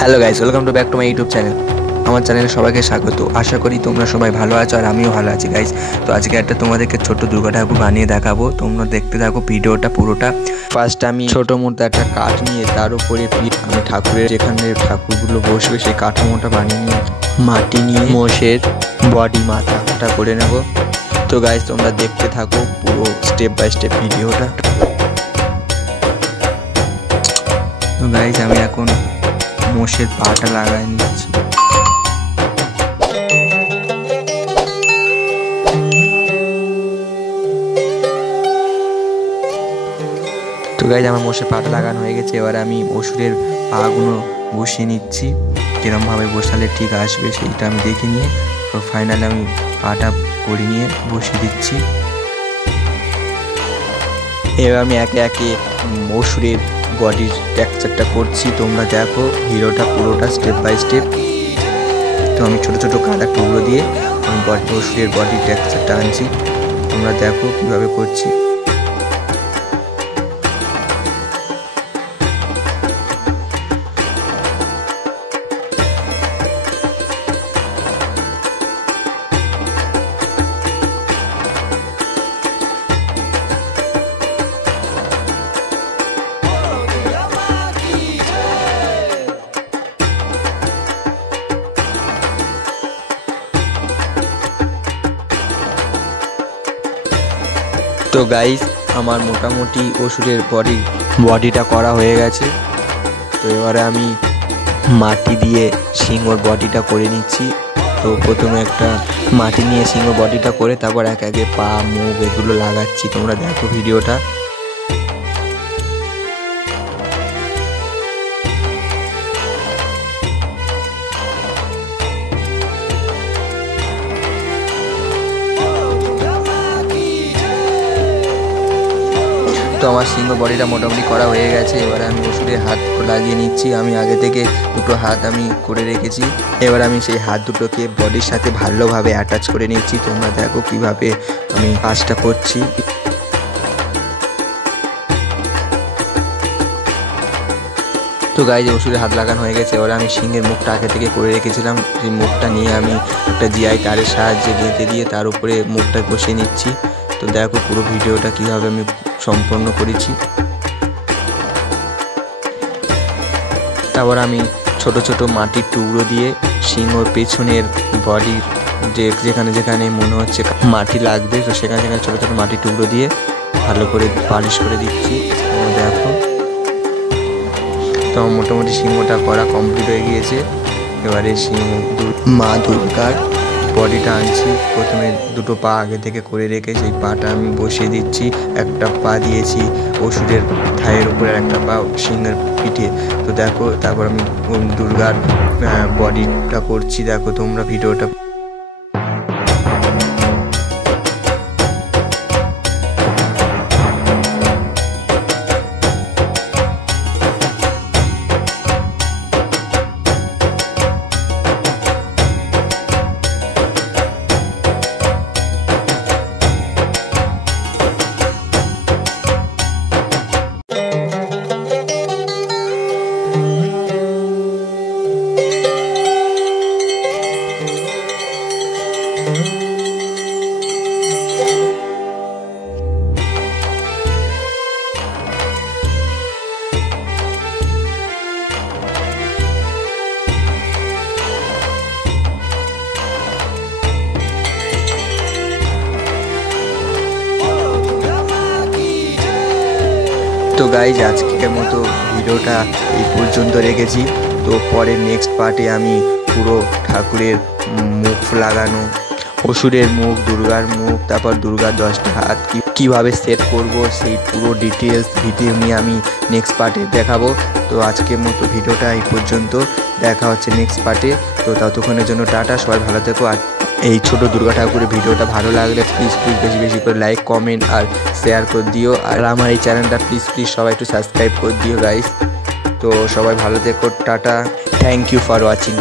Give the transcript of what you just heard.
Hello guys, welcome to back to my YouTube channel. আমার চ্যানেলে সবাইকে স্বাগত। আশা করি তোমরা সবাই ভালো আছো আর আমিও ভালো আছি গাইস। তো আজকে একটা তোমাদেরকে ছোট্ট দুর্গা ঠাকুর বানিয়ে দেখাবো। তোমরা দেখতে থাকো ভিডিওটা পুরোটা। ফার্স্ট আমি ছোট মতো একটা কাঠ নিয়ে তার উপরে আমি ঠাকুরের যেখানে ঠাকুরগুলো বসবে সেই কাঠামোটা বানিয়ে নিয়ে মাটি নিয়ে মোষের বডি মাথাটা করে নেব। তো গাইস তোমরা দেখতে থাকো পুরো স্টেপ বাই স্টেপ ভিডিওটা। তো গাইস আমি এখন মোষের পাটা লাগাই নিচ্ছি। তো গাইস আমার মোষের পাটা লাগানো হয়ে গেছে। এবার আমি অসুরের পাগুলো বসিয়ে নিচ্ছি, কিরমভাবে বসালে ঠিক আসবে সেইটা আমি দেখে নিয়ে তো ফাইনালি আমি পাটা করে নিয়ে বসিয়ে দিচ্ছি। এবার আমি একে একে অসুরের বডির টেক্সচারটা করছি। তোমরা দেখো ভিডিওটা পুরোটা স্টেপ বাই স্টেপ। তো আমি ছোট ছোট কাদা টুকরো দিয়ে আমি অসুরের বডির টেক্সচারটা আনছি। তোমরা দেখো কিভাবে করছি। তো গাইস আমার মোটামুটি অসুরের বডিটা করা হয়ে গেছে। তো এবারে আমি মাটি দিয়ে সিংহর বডিটা করে নিচ্ছি। তো প্রথমে একটা মাটি নিয়ে সিংহ বডিটা করে তারপর এক একে পা মুখ এগুলো লাগাচ্ছি। তোমরা দেখো ভিডিওটা। তো আমার সিংহ বডিটা মোটামুটি করা হয়ে গেছে। এবারে আমি অসুরের হাত লাগিয়ে নিচ্ছি। আমি আগে থেকে দুটো হাত আমি করে রেখেছি। এবার আমি সেই হাত দুটোকে বডির সাথে ভালোভাবে অ্যাটাচ করে নিচ্ছি। তোমরা দেখো কিভাবে আমি কাজটা করছি। তো গাইজ অসুরের হাত লাগানো হয়ে গেছে। এবার আমি সিংহের মুখটা আগে থেকে করে রেখেছিলাম, সেই মুখটা নিয়ে আমি একটা জিআই তারের সাহায্যে গেঁথে দিয়ে তার উপরে মুখটা বসিয়ে নিচ্ছি। তো দেখো পুরো ভিডিওটা কিভাবে আমি সম্পন্ন করেছি। তারপর আমি ছোট ছোট মাটির টুকরো দিয়ে সিংহর পেছনের বডির যেখানে যেখানে মনে হচ্ছে মাটি লাগবে তো সেখানে সেখানে ছোট ছোট মাটির টুকরো দিয়ে ভালো করে পালিশ করে দিচ্ছি। দেখো তো মোটামুটি সিংহটা করা কমপ্লিট হয়ে গিয়েছে। এবারে সিংহ মা দুর্গার বডিটা আনছি। প্রথমে দুটো পা আগে থেকে করে রেখে সেই পাটা আমি বসিয়ে দিচ্ছি। একটা পা দিয়েছি অসুরের থায়ের উপরে, একটা পা সিংহের পিঠে। তো দেখো তারপর আমি দুর্গার বডিটা করছি। দেখো তোমরা ভিডিওটা। তো গাইজ আজকের মতো ভিডিওটা এই পর্যন্ত রেখেছি। তো পরের নেক্সট পার্টে আমি পুরো ঠাকুরের মুখ লাগানো, অসুরের মুখ, দুর্গার মুখ, তারপর দুর্গার 10টা হাত কীভাবে সেট করব সেই পুরো ডিটেলস ভিডিও নিয়ে আমি নেক্সট পার্টে দেখাবো। তো আজকের মতো ভিডিওটা এই পর্যন্ত, দেখা হচ্ছে নেক্সট পার্টে। তো ততক্ষণের জন্য টাটা, সবাই ভালো থেকো। আর এই ছোট দুর্গা ঠাকুরের ভিডিওটা ভালো লাগলে প্লিজ বেশি বেশি করে লাইক, কমেন্ট আর শেয়ার করে দিও। আর আমার এই চ্যানেলটা প্লিজ সবাই একটু সাবস্ক্রাইব করে দিও গাইস। তো সবাই ভালো থেকো, tata, thank you for watching.